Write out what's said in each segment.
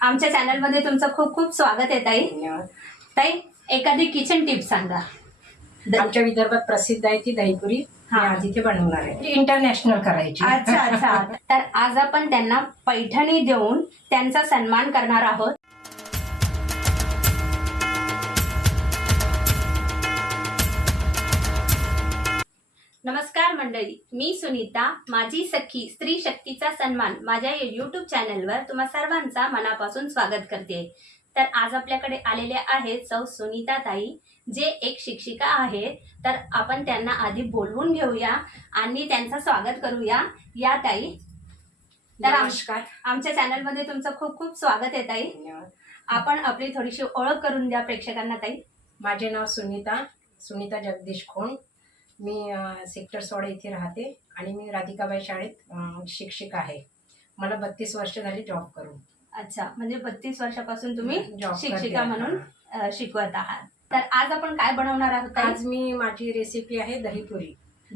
आमच्या चॅनलमध्ये तुमचं खूप खूप स्वागत आहे ताई. ताई एखादी किचन टिप सांगा. आमच्या विदर्भात प्रसिद्ध आहे ती दहीपुरी. हा. आज इथे बनवणार आहे. ती इंटरनॅशनल करायची. अच्छा अच्छा. तर आज आपण त्यांना पैठणी देऊन त्यांचा सन्मान करणार आहोत. नमस्कार मंडळी मी सुनीता माझी सखी स्त्री शक्तीचा सन्मान माझ्या युट्यूब चॅनलवर तुम्हा सर्वांचा मनापासून स्वागत करते. तर आज आपल्याकडे आलेले आहेत सौ सुनीता ताई जे एक शिक्षिका आहेत. तर आपण त्यांना आधी बोलवून घेऊया आणि त्यांचं स्वागत करूया. या ताई. तर आम- नमस्कार. आमच्या चॅनलमध्ये तुमचं खूप खूप स्वागत आहे ताई. धन्यवाद. आपण आपली थोडीशी ओळख करून द्या प्रेक्षकांना ताई. माझे नाव सुनीता सुनीता जगदीश खोंड. मी सेक्टर सोळा इथे राहते आणि मी राधिकाबाई शाळेत शिक्षिका आहे. मला बत्तीस वर्ष झाली जॉब करून. अच्छा म्हणजे बत्तीस वर्षापासून तुम्ही. शिक्षिका म्हणून शिकवत आहात. तर आज आपण काय बनवणार आहोत? आज मी माझी रेसिपी आहे दहीपुरी.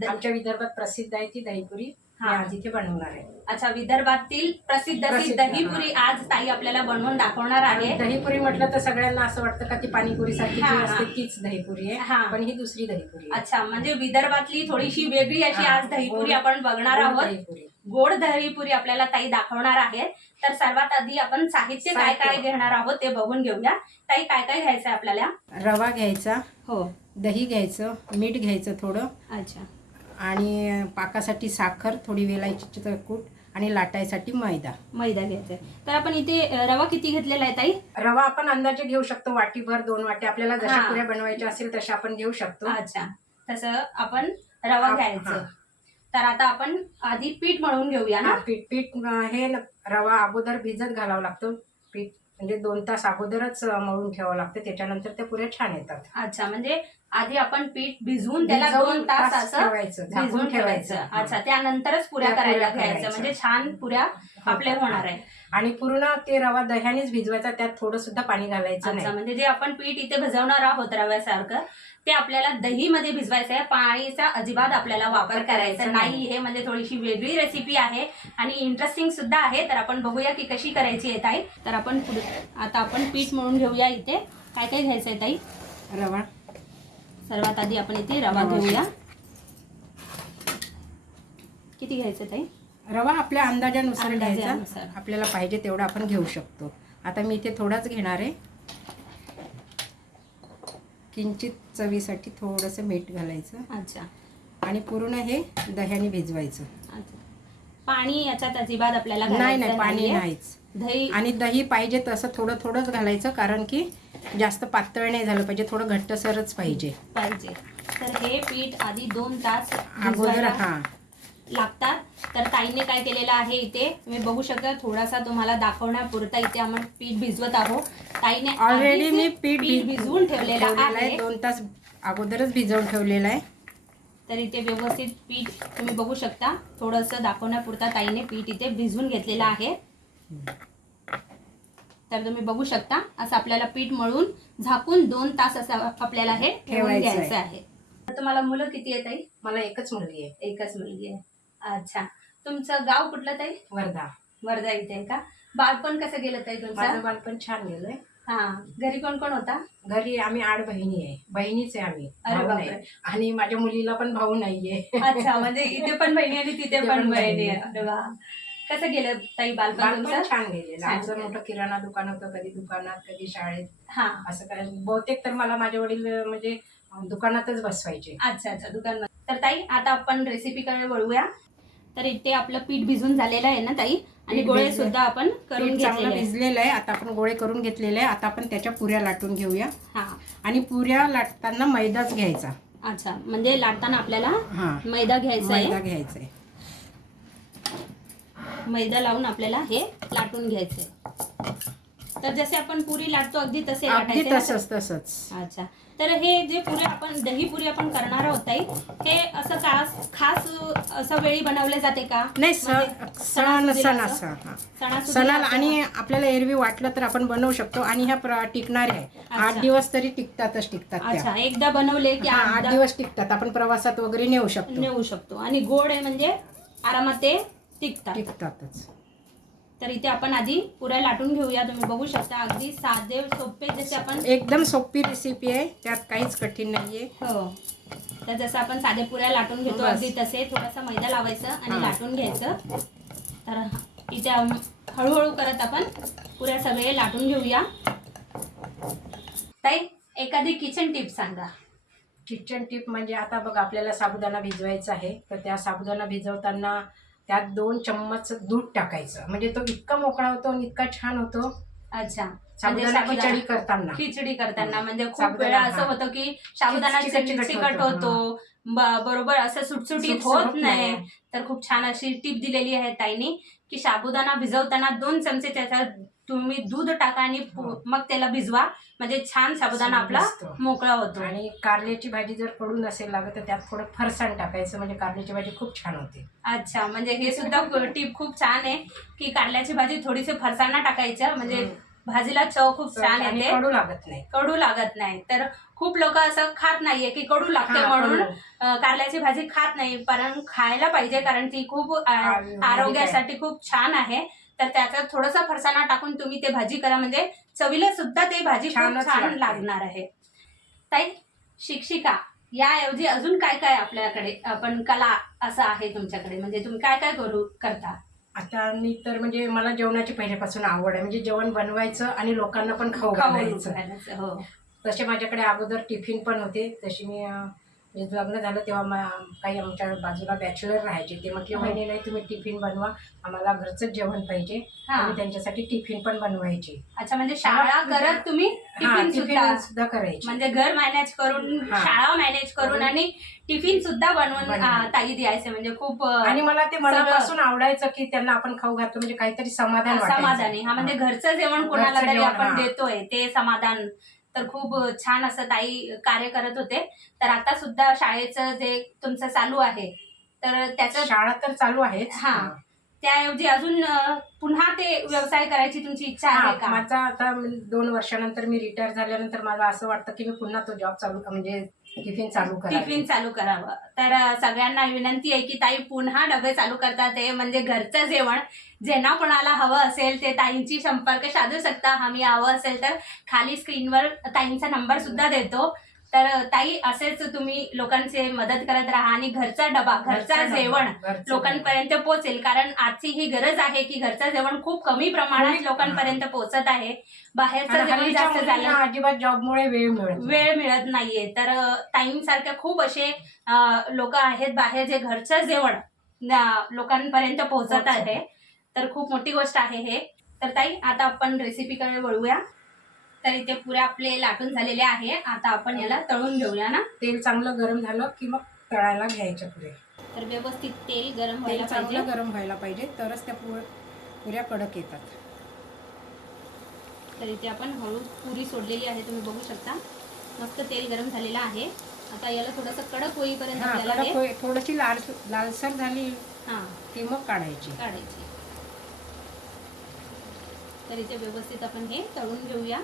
आमच्या विदर्भात प्रसिद्ध आहे ती दहीपुरी. मी हा. आज इथे बनवणार आहे. अच्छा विदर्भातील प्रसिद्ध अशी प्रसिद्ध, दहीपुरी आज ताई आपल्याला बनवून दाखवणार आणि आहे दहीपुरी म्हटलं तर सगळ्यांना असं वाटतं का ती पाणीपुरी सारखी हा, जी हा. असते तीच दहीपुरी हा. आहे पण ही दुसरी दहीपुरी आहे. अच्छा म्हणजे विदर्भातली थोडीशी वेगळी अशी हा. आज दहीपुरी गोड- आपण बघणार गोड आहोत. दहीपुरी. गोड दहीपुरी आपल्याला ताई दाखवणार आहेत. तर सर्वात आधी आपण साहित्य काय साहित्य. काय घेणार आहोत ते बघून घेऊया. ताई काय काय घ्यायचं आपल्याला? रवा घ्यायचा हो. दही घ्यायचं मीठ घ्यायचं थोडं. अच्छा. आणि पाकासाठी साखर थोडी वेलायची कूट आणि लाटायसाठी मैदा. मैदा घ्यायचा आहे. तर आपण इथे रवा किती घेतलेला आहे ताई? रवा आपण अंदाजे घेऊ शकतो वाटीभर दोन वाटी. आपल्याला जशा हा. पुऱ्या बनवायच्या असेल तशा आपण घेऊ शकतो. अच्छा. तसं आपण रवा हा, घ्यायचं. हा. तर आता आपण आधी पीठ मळून घेऊया ना? हा, पीठ पीठ अं, हे न- रवा अगोदर भिजत घालावं लागतो. पीठ म्हणजे दोन तास अगोदरच अं, मळून ठेवावं लागतं. त्याच्यानंतर त्या पुऱ्या छान येतात. अच्छा म्हणजे आधी आपण पीठ भिजवून त्याला दोन तास असं भिजवून ठेवायचं. अच्छा त्यानंतरच पुऱ्या करायला घ्यायचं. म्हणजे छान पुऱ्या आपल्या होणार आहे आणि पूर्ण ते रवा दह्यानेच भिजवायचा त्यात थोडं सुद्धा पाणी घालायचं नाही. म्हणजे जे आपण पीठ इथे भिजवणार आहोत रव्यासारखं ते आपल्याला दहीमध्ये भिजवायचं आहे. पाणीचा अजिबात आपल्याला वापर करायचा नाही. हे म्हणजे थोडीशी वेगळी रेसिपी आहे आणि इंटरेस्टिंग सुद्धा आहे. तर आपण बघूया की कशी करायची आहे ताई. तर आपण आता आपण पीठ मळून घेऊया इथे. काय काय घ्यायचं आहे ताई? रवा. सर्वात आधी आपण इथे रवा. घेऊया. किती घ्यायचं ताई? रवा आपल्या अंदाजानुसार अंदाजानुसार. घ्यायचा. आपल्याला पाहिजे तेवढा आपण घेऊ शकतो. आता मी इथे थोडाच घेणार आहे. किंचित चवीसाठी थोडंसं मीठ घालायचं. अच्छा. आणि पूर्ण हे दह्याने भिजवायचं. अच्छा. पाणी याच्यात अजिबात आपल्याला नाही घालायचं नाही पाणी नाहीये. नाहीच. दही आणि दही पाहिजे तसं थोडं थोडंच घालायचं कारण की जास्त पातळ नाही झालं पाहिजे थोडं घट्टसरच पाहिजे. पाहिजे. तर हे पीठ आधी दोन तास अगोदर हा. लागतात. तर ताईने काय केलेलं आहे इथे तुम्ही बघू शकता थोडासा तुम्हाला दाखवण्यापुरता इथे आपण पीठ भिजवत आहोत. ताईने ऑलरेडी मी पीठ भिज- भिजवून ठेवलेलं आहे. दोन तास अगोदरच भिजवून ठेवलेलं आहे. तर इथे व्यवस्थित पीठ तुम्ही बघू शकता थोडंसं दाखवण्यापुरता ताईने पीठ इथे भिजवून घेतलेलं आहे. तर तुम्ही बघू शकता असं आपल्याला पीठ मळून झाकून दोन तास असं आपल्याला हे ठेवून ठेवायचं. घ्यायचं आहे. तर तुम्हाला मुलं किती आहे ताई? मला एकच मुलगी आहे. एकच मुलगी आहे. अच्छा. तुमचं गाव कुठलं ताई? वर्धा. वर्धा इथे आहे का? बालपण कसं गेलं ताई माझं तुमचं बालपण छान गेलंय. हा. घरी कोण कोण होता? घरी आम्ही आठ बहिणी आहे. बहिणीच आहे आम्ही. अरे भाऊ बापरे. नाही. आणि माझ्या मुलीला पण भाऊ नाहीये. अच्छा म्हणजे इथे पण बहिणी आणि तिथे पण बहिणी बहिणी. आहे. अरे वा. कसं गेलं ताई बालपण बालपण तुमचं? छान गेलेलं. छान आमचं गेलं. मोठं किराणा दुकान होतं कधी दुकानात कधी शाळेत. हा. असं काय बहुतेक तर मला माझे वडील अं, म्हणजे अं, दुकानातच बसवायचे. अच्छा अच्छा. दुकान तर ताई आता आपण रेसिपीकडे वळूया. तर इथे आपलं पीठ भिजून झालेलं आहे ना ताई? आणि पीठ गोळे भिजलं. सुद्धा आपण करून पीठ चांगलं घेतलेले आहे. भिजलेलं आहे. आता आपण गोळे करून घेतलेले आहे. आता आपण त्याच्या पुऱ्या लाटून घेऊया. हा. आणि पुऱ्या लाटताना मैदाच घ्यायचा. अच्छा. म्हणजे लाटताना आपल्याला हा. मैदा घ्यायचा मैदा आहे घ्यायचा आहे. मैदा लावून आपल्याला हे लाटून घ्यायचंय तर जसे आपण पुरी लाटतो अगदी तसे अगदी लाटायचे ना? तसंच तसंच अच्छा तर हे जे पुरे आपण दही पुरी आपण करणार आहोत ताई हे असं खास खास असं वेळी बनवले जाते का नाही म्हणजे सण सणासुदीला सण असं? असं हा. सणासुदीला सणाला असं? आणि आपल्याला एरवी वाटलं तर आपण बनवू शकतो आणि ह्या प्र- टिकणाऱ्या आहे अच्छा. आठ दिवस तरी टिकतातच टिकतात त्या अच्छा एकदा बनवले की हा आठ आठ दिवस टिकतात आपण प्रवासात वगैरे नेऊ शकतो नेऊ शकतो आणि गोड आहे म्हणजे आरामात ते टिकतात. टिकतातच. तर इथे आपण आधी पुऱ्या लाटून घेऊया. तुम्ही बघू शकता अगदी साधे सोपे जसे आपण एकदम सोपी रेसिपी आहे. त्यात काहीच कठीण नाहीये. हो. तर जसं आपण साधे पुऱ्या लाटून घेतो बस. अगदी तसे थोडासा मैदा लावायचं आणि हा. लाटून घ्यायचं. तर इथे आम- हळूहळू करत आपण पुऱ्या सगळे लाटून घेऊया. ताई एखादी किचन टिप सांगा. किचन टिप म्हणजे आता बघ आपल्याला साबुदाणा भिजवायचा आहे. तर त्या साबुदाणा भिजवताना त्यात दोन चम्मच दूध टाकायचं. म्हणजे तो इतका मोकळा होतो आणि इतका छान होतो. अच्छा. साबुदाणा साबुदाणा- खिचडी करताना. खिचडी करताना. म्हणजे खूप वेळा असं. होतं की साबुदाणा चिकट- होतो, बरोबर असं सुटसुटीत सुटसुट होत नाही. तर खूप छान अशी टीप दिलेली आहे ताईनी की साबुदाणा भिजवताना दोन चमचे त्याच्यात तुम्ही दूध टाका आणि पु- हो. मग त्याला भिजवा. म्हणजे छान साबुदाणा आपला. मोकळा होतो. आणि कारल्याची भाजी जर कडू नसेल लागत तर त्यात थोडं फरसाण टाकायचं. म्हणजे कारल्याची भाजी खूप छान होते. अच्छा म्हणजे हे सुद्धा टीप खूप छान आहे की कारल्याची भाजी थोडीशी फरसाणा टाकायचं. म्हणजे. भाजीला चव खूप छान आणि येते. कडू लागत नाही. कडू लागत नाही. तर खूप लोक असं खात नाहीये की कडू लागते हा, म्हणून. कडू. अ, कारल्याची भाजी खात नाही. पण खायला पाहिजे कारण ती खूप आरोग्यासाठी खूप छान आहे. तर त्याच्यात थोडासा फरसाणा टाकून तुम्ही ते भाजी करा. म्हणजे चवीला सुद्धा ते भाजी छान. लागणार आहे. ताई शिक्षिका याऐवजी अजून काय काय आपल्याकडे आपण कला असं आहे तुमच्याकडे? म्हणजे तुम्ही काय काय करू करता? आता मी तर म्हणजे मला जेवणाची पहिल्यापासून आवड आहे. म्हणजे जेवण बनवायचं आणि लोकांना पण खाऊ खाऊ घालायचं. हो. तसे माझ्याकडे अगोदर टिफिन पण होते. तशी मी म्हणजे लग्न झालं तेव्हा मा- काही आमच्या बाजूला बॅचलर राहायचे. ते म्हटले. महिने नाही तुम्ही टिफिन बनवा. आम्हाला घरचंच जेवण पाहिजे. हा. आणि त्यांच्यासाठी टिफिन पण बनवायचे. अच्छा म्हणजे शाळा करत तुम्ही हा टिफिन सुद्धा? टिफिन सुद्धा करायचे. म्हणजे घर मॅनेज करून हा. शाळा मॅनेज करून आणि टिफिन सुद्धा बनवून बनवून. आ, ताई द्यायचे. म्हणजे खूप अ, आणि मला ते मनापासून आवडायचं की त्यांना आपण खाऊ घालतो. म्हणजे काहीतरी समाधान वाटायचं. समाधानी. हा म्हणजे घरचं जेवण कोणाला घरचं तरी जेवण, आपण हा. देतोय ते समाधान. तर खूप छान असं ताई कार्य करत होते. तर आता सुद्धा शाळेचं जे तुमचं चालू आहे तर त्याचं शाळा तर चालू आहे हा. त्याऐवजी अजून पुन्हा ते व्यवसाय करायची तुमची इच्छा आहे का? माझा आता दोन वर्षानंतर मी रिटायर झाल्यानंतर मला असं वाटतं की मी पुन्हा तो जॉब चालू म्हणजे टिफिन चालू करा टिफिन चालू करावं. तर सगळ्यांना विनंती आहे की ताई पुन्हा डबे चालू करतात. ते म्हणजे घरचं जेवण. ज्यांना कोणाला हवं असेल ते ताईंची संपर्क साधू शकता. आम्ही हवं असेल तर खाली स्क्रीनवर ताईंचा नंबर सुद्धा देतो. तर ताई असेच तुम्ही लोकांचे मदत करत राहा आणि घरचा डबा घरचा जेवण लोकांपर्यंत पोहोचेल. कारण आजची ही गरज आहे की घरचं जेवण खूप कमी प्रमाणात लोकांपर्यंत पोहोचत आहे. बाहेरचं जेवण जास्त झालं अजिबात जॉबमुळे वेळ. वेळ मिळत नाहीये. तर टाइम सारख्या खूप असे लोक आहेत बाहेर जे घरचं जेवण लोकांपर्यंत पोहोचत पोहोचत. आहे. तर खूप मोठी गोष्ट आहे हे. तर ताई आता आपण रेसिपीकडे वळूया. तर इथे पुरे आपले लाटून झालेले आहे. आता आपण याला तळून घेऊया ना? तेल चांगलं गरम झालं की मग तळायला घ्यायचं पुढे. तर व्यवस्थित तेल गरम व्हायला चांगलं पाहिजे. गरम व्हायला पाहिजे तरच त्या पुऱ्या पुऱ्या कडक येतात. तर इथे आपण हळू पुरी सोडलेली आहे तुम्ही बघू शकता. मस्त तेल गरम झालेलं आहे. आता याला थोडंसं कडक होईपर्यंत आपल्याला थोडीशी लाल लालसर झाली हां. की मग काढायची. काढायची. तर इथे व्यवस्थित आपण हे तळून घेऊया.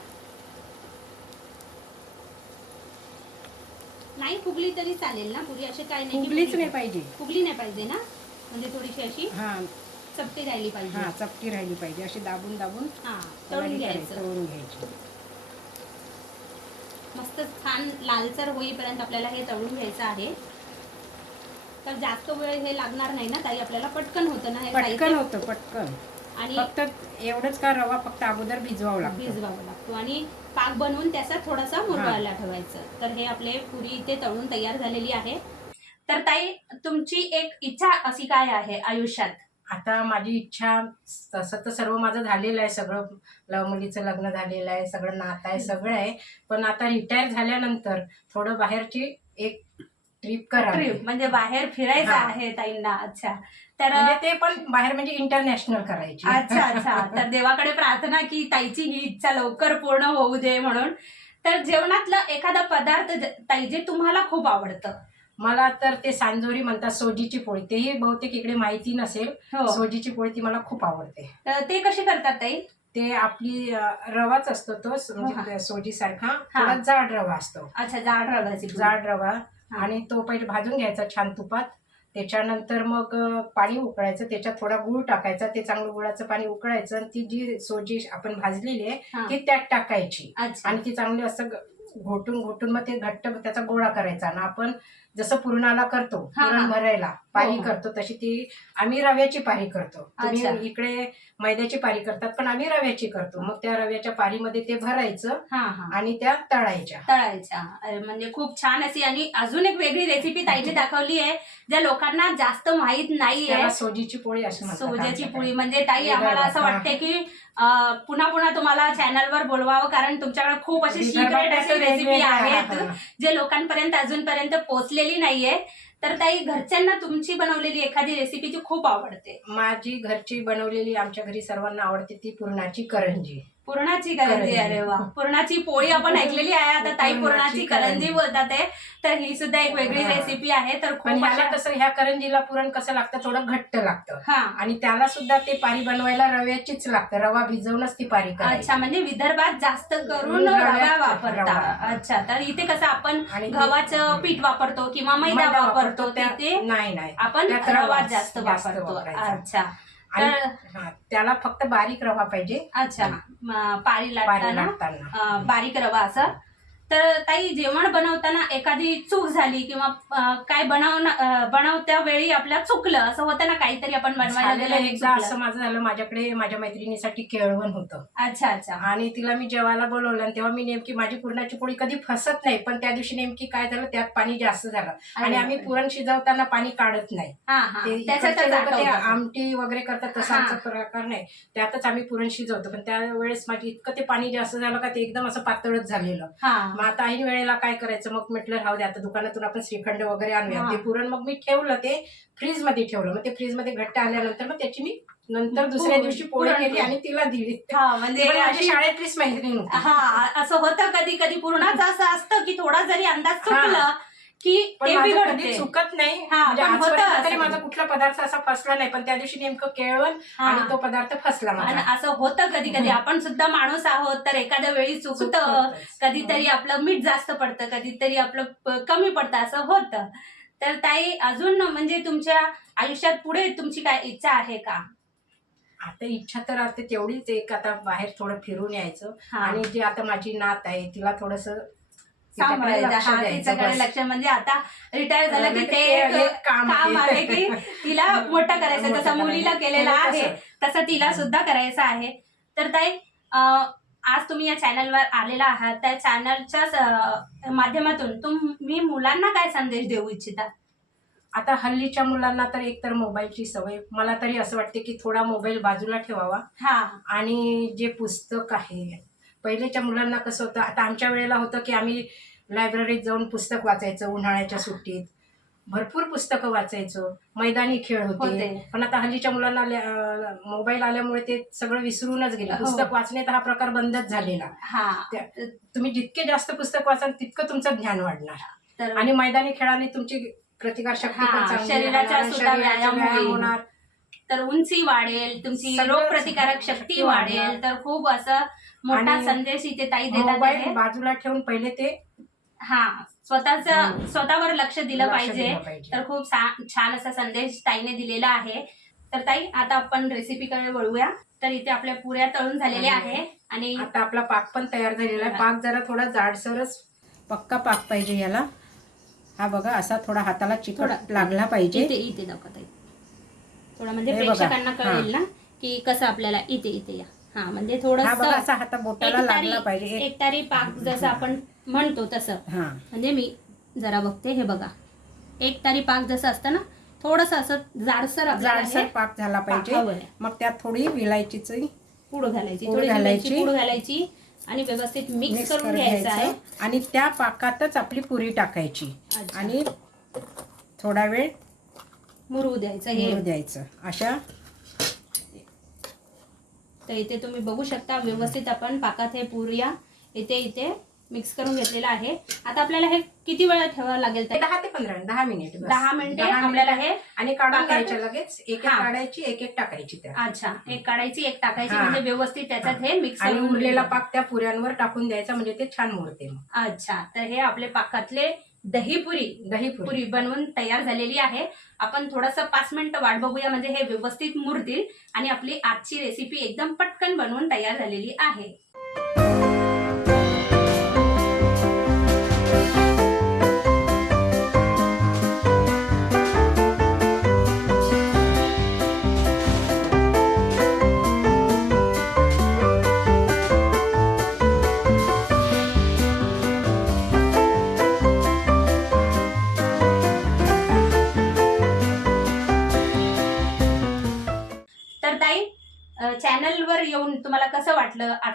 नाही फुगली तरी चालेल ना पुरी असे काय नाही फुगलीच फुगली- नाही पाहिजे. फुगली नाही पाहिजे ना? म्हणजे थोडीशी अशी हा. चपटी राहिली पाहिजे. हा चपटी राहिली पाहिजे. अशी दाबून दाबून हा तळून घ्यायचं. तळून घ्यायची. मस्त छान लालसर होईपर्यंत आपल्याला हे तळून घ्यायचं आहे. तर जास्त वेळ हे लागणार नाही ना ताई? आपल्याला पटकन होतं ना हे पटकन. होतं पटकन. आणि फक्त एवढंच का रवा फक्त अगोदर भिजवावं लागतं? भिजवावा लागतो. आणि पाक बनवून त्याचा थोडासा मुरवायला ठेवायचं. तर हे आपले पुरी इथे तळून तयार झालेली आहे. तर ताई तुमची एक इच्छा अशी काय आहे आयुष्यात? आता माझी इच्छा तसं तर सर्व माझं झालेलं आहे. सगळं लव मुलीचं लग्न झालेलं आहे सगळं नातं आहे सगळं आहे. पण आता रिटायर झाल्यानंतर थोडं बाहेरची एक ट्रिप करावी. ट्रिप म्हणजे बाहेर फिरायचं हा. आहे ताईंना. अच्छा. तर म्हणजे ते पण बाहेर म्हणजे इंटरनॅशनल करायची. अच्छा अच्छा. तर देवाकडे प्रार्थना की ताईची ही इच्छा लवकर पूर्ण होऊ दे म्हणून. तर जेवणातलं एखादा पदार्थ ज- ताई जे तुम्हाला खूप आवडतं. मला तर ते सांजोरी म्हणतात सोजीची पोळी. तेही बहुतेक इकडे माहिती नसेल. हो. सोजीची पोळी ती मला खूप आवडते. तर ते कशी करतात ताई? ते आपली अ, रवाच असतो तो स- हा. सोजी सारखा थोडा जाड रवा असतो. अच्छा जाड रव्याची पोळी. जाड रवा. आणि तो पहिले भाजून घ्यायचा छान तुपात. त्याच्यानंतर मग पाणी उकळायचं. त्याच्यात थोडा गूळ टाकायचा. ते चांगलं गुळाचं पाणी उकळायचं आणि ती जी सोजी आपण भाजलेली आहे. ती त्यात टाकायची. आणि ती चांगली असं घोटून घोटून मग ते घट्ट त्याचा गोळा करायचा. आणि आपण जसं पुरणाला करतो हा, पुरण हा. भरायला पारी हो. करतो तशी ती आम्ही रव्याची पारी करतो अच्छा. तुम्ही इकडे मैद्याची पारी करतात पण आम्ही रव्याची करतो मग त्या रव्याच्या पारीमध्ये ते भरायचं हा हा आणि त्या तळायच्या तळायच्या अरे, म्हणजे खूप छान अशी आणि अजून एक वेगळी रेसिपी ताईने दाखवली आहे ज्या लोकांना जास्त माहीत नाहीये त्याला सोजीची पोळी असं म्हणतात सोज्याची आमच्याकडे. पोळी म्हणजे ताई आम्हाला असं विदर्भात, वाटतंय की अं, पुन्हा पुन्हा तुम्हाला चॅनलवर बोलवावं कारण तुमच्याकडे खूप अशी विदर्भात सिक्रेट अशी असे रेसिपी आहेत हा, हा. जे लोकांपर्यंत अजूनपर्यंत पोहोचलेली नाहीये. तर ताई घरच्यांना तुमची बनवलेली एखादी रेसिपी ती खूप आवडते. माझी घरची बनवलेली आमच्या घरी सर्वांना आवडते ती पुरणाची करंजी. पुरणाची करंजी. अरे वा. पुरणाची पोळी आपण ऐकलेली आहे. आता ताई पुरणाची करंजी. बोलतात आहे तर ही सुद्धा एक वेगळी हा. रेसिपी आहे. तर पण खूप ह्याला अशा- कसं ह्या करंजीला पुरण कसं लागतं? थोडं घट्ट लागतं. हा. आणि त्याला सुद्धा ते पारी बनवायला रव्याचीच लागतं. रवा भिजवूनच ती पारी करायची. अच्छा म्हणजे विदर्भात जास्त करून रवा वापरता. रवा. अच्छा तर इथे कसं आपण आणि ते- गव्हाचं पीठ वापरतो किंवा मैदा वापरतो. त्या- तिथे नाही नाही. आपण त्यात रवा रवा जास्त जास्त वापरतो. वापरायचा. अच्छा. आणि हा, त्याला फक्त बारीक रवा पाहिजे. अच्छा लाटताना. लाटताना. अं, बारीक रवा असं. तर ताई जेवण बनवताना एखादी चूक झाली किंवा काय बनवण अं, बनवत्या वेळी आपल्या चुकलं असं होतं ना काहीतरी आपण बनवायला गेलं एकदा. असं माझं झालं माझ्याकडे माझ्या मैत्रिणीसाठी केळवण होतं. अच्छा अच्छा. आणि तिला मी जेवायला बोलवलं आणि तेव्हा मी नेमकी माझी पुरणाची पोळी कधी फसत नाही पण त्या दिवशी नेमकी काय झालं त्यात पाणी जास्त झालं. आणि आम्ही पुरण शिजवताना पाणी काढत नाही. ते. आमटी वगैरे करतात तसा. आमचा प्रकार नाही. त्यातच आम्ही पुरण शिजवतो. पण त्यावेळेस माझी इतकं ते पाणी जास्त झालं का ते एकदम असं पातळच झालेलं. मग आता ऐन वेळेला काय करायचं? मग म्हटलं राहू दे आता दुकानातून आपण श्रीखंड वगैरे आणूया. ते पुरण मग मी ठेवलं ते फ्रीजमध्ये ठेवलं. मग ते फ्रीजमध्ये घट्ट आल्यानंतर मग त्याची मी नंतर दुसऱ्या दिवशी पोळी केली. आणि तिला दिली. हा म्हणजे माझी शाळेतलीच मैत्रीण हा असं होतं कधी कधी पूर्णाचं असं असतं की थोडा जरी अंदाज चुकलं की पण ते माझं कधी बिघडते चुकत नाही. हा, म्हणजे पण होतं आजपर्यंत असं तरी. माझा कुठला पदार्थ असा फसला नाही पण त्या दिवशी नेमकं केळवण हा. आणि तो पदार्थ फसला आणि माझा असं होतं कधी कधी आपण सुद्धा माणूस आहोत तर एखाद्या वेळी चुकतं. चुकतंच. कधीतरी आपलं मीठ जास्त पडतं कधीतरी आपलं प- कमी पडतं असं होतं. तर ताई अजून म्हणजे तुमच्या आयुष्यात पुढे तुमची काय इच्छा आहे का? आता इच्छा तर आता तेवढीच एक आता बाहेर थोडं फिरून यायचं. हा. आणि जी आता माझी नात आहे तिला थोडस सांभाळायचं हा तिच्याकडे लक्ष म्हणजे आता रिटायर झालं की ते एक काम आहे. की तिला मोठं करायचं मोठं जसं मुलीला. केलेलं केलं आहे तसं. तसं तिला सुद्धा करायचं आहे. तर ताई आज तुम्ही या चॅनलवर आलेला आहात. त्या चॅनलच्या माध्यमातून तुम्ही मुलांना काय संदेश देऊ इच्छिता? आता हल्लीच्या मुलांना तर एकतर मोबाईलची सवय. मला तरी असं वाटते की थोडा मोबाईल बाजूला ठेवावा. हा. आणि जे पुस्तक आहे पहिलेच्या मुलांना कसं होतं आता आमच्या वेळेला होतं की आम्ही लायब्ररीत जाऊन पुस्तक वाचायचं उन्हाळ्याच्या सुट्टीत. भरपूर पुस्तकं वाचायचो मैदानी खेळ होते. होते. पण आता हल्लीच्या मुलांना मोबाईल आल्यामुळे ते सगळं विसरूनच गेले. हो. पुस्तक वाचण्यात हा प्रकार बंदच झालेला. हा. त्या- तुम्ही जितके जास्त पुस्तक वाचाल तितकं तुमचं ज्ञान वाढणार. तर आणि मैदानी खेळाने तुमची प्रतिकार शक्ती हा, पण चांगली शरीराचा राहणार, सुद्धा शरीराचा व्यायाम व्यायाम होईल. होणार. तर उंची वाढेल तुमची सगळंच रोग प्रतिकारक शक्ती वाढेल. तर खूप असं मोठा संदेश इथे ताई देतात मोबाईल आहे बाजूला ठेवून पहिले ते हा स्वतःच. स्वतःवर लक्ष दिलं पाहिजे. तर खूप छान असा संदेश ताईने दिलेला आहे तर ताई आता आपण रेसिपीकडे वळूया तर इथे आपल्या पुऱ्या तळून झालेल्या. आहे आणि आता आपला पाक पण तयार झालेला आहे पाक जरा थोडा जाडसरच पक्का पाक पाहिजे याला हा बघा असा थोडा हाताला चिकट. लागला पाहिजे इथे इथे दाखवत थोडं म्हणजे. प्रेक्षकांना कळेल ना की कसं आपल्याला इथे इथे या. हा म्हणजे थोडस असा हाता बोटाला लागला पाहिजे. एक- तारी पाक जसं आपण म्हणतो तसं. हा. म्हणजे मी जरा बघते हे बघा. एक तारी पाक जसं असतं ना थोडस असं जाडसर जाडसर पाक झाला पाहिजे. मग त्यात थोडी विलायचीची पूड घालायची थोडी घालायची. पूड घालायची आणि व्यवस्थित मिक्स करून घ्यायचं आहे. आणि त्या पाकातच आपली पुरी टाकायची. आणि थोडा वेळ मुरू द्यायचं हे मुरू द्यायचं अशा तर इथे तुम्ही बघू शकता व्यवस्थित आपण पाकात हे पुऱ्या इथे इथे मिक्स करून घेतलेलं आहे आता आपल्याला हे किती वेळा ठेवावं लागेल? दहा ते पंधरा मिनिट दहा मिनिट बस. दहा मिनिटे आपल्याला. हे आणि काढून घ्यायच्या लगेच एक एक हा. काढायची एक एक टाकायची त्या अच्छा एक काढायची एक टाकायची हा. म्हणजे व्यवस्थित त्याच्यात हे मिक्स आणि उरलेला पाक त्या पुऱ्यांवर टाकून द्यायचा म्हणजे ते छान मुरते मग अच्छा तर हे आपले पाकातले दहीपुरी दहीपुरी. पुरी बनवून तयार झालेली आहे. आपण थोडंसं पाच मिनिटं वाट बघूया म्हणजे हे व्यवस्थित मुरतील आणि आपली आजची रेसिपी एकदम पटकन बनवून तयार झालेली आहे.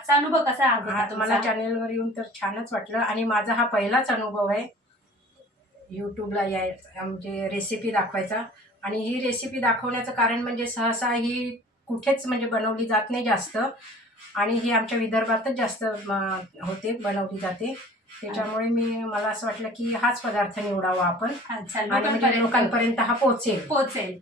आजचा अनुभव कसा हा तुम्हाला? चॅनेलवर येऊन तर छानच वाटलं. आणि माझा हा पहिलाच अनुभव आहे. यूट्यूबला याय म्हणजे रेसिपी दाखवायचा. आणि ही रेसिपी दाखवण्याचं कारण म्हणजे सहसा ही कुठेच म्हणजे बनवली जात नाही जास्त. आणि ही आमच्या विदर्भातच जास्त म, होते बनवली जाते. त्याच्यामुळे मी मला असं वाटलं की हाच पदार्थ निवडावा आपण. आणि म्हणजे लोकांपर्यंत हा पोहोचेल. पोहोचेल.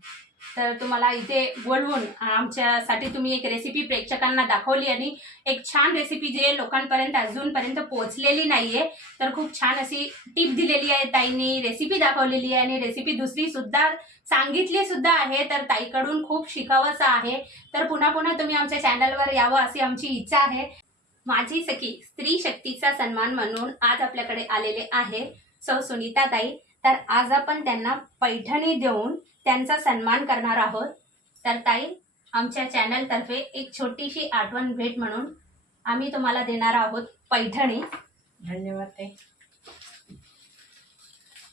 तर तुम्हाला इथे बोलवून आमच्यासाठी तुम्ही एक रेसिपी प्रेक्षकांना दाखवली आणि एक छान रेसिपी जे लोकांपर्यंत अजूनपर्यंत पोहोचलेली नाहीये तर खूप छान अशी टिप दिलेली आहे ताईंनी रेसिपी दाखवलेली आहे आणि रेसिपी दुसरी सुद्धा सांगितली सुद्धा आहे तर ताईकडून खूप शिकावंसं आहे. तर पुन्हा पुन्हा तुम्ही आमच्या चॅनलवर यावं अशी आमची इच्छा आहे. माझी सखी स्त्री शक्तीचा सन्मान म्हणून आज आपल्याकडे आलेले आहे. सौ सुनीता ताई तर आज आपण त्यांना पैठणी देऊन त्यांचा सन्मान करणार आहोत. तर ताई आमच्या चॅनलतर्फे एक छोटीशी आठवण भेट म्हणून आम्ही तुम्हाला देणार आहोत पैठणी. धन्यवाद ताई.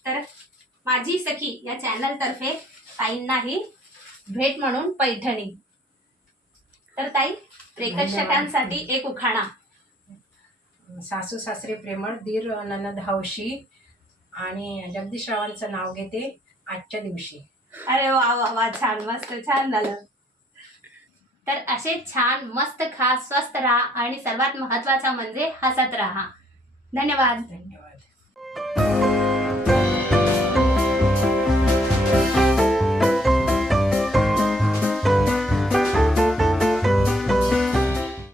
तर माझी सखी या चॅनलतर्फे ताईंनाही भेट म्हणून पैठणी. तर ताई प्रेक्षकांसाठी एक उखाणा. सासू सासरे प्रेमळ दीर ननद हौशी आणि जगदीशरावांचं नाव घेते आजच्या दिवशी. अरे वा वा वा छान मस्त छान झालं. तर असे छान मस्त खा स्वस्त राहा आणि सर्वात महत्त्वाचा म्हणजे हसत राहा. धन्यवाद धन्यवाद.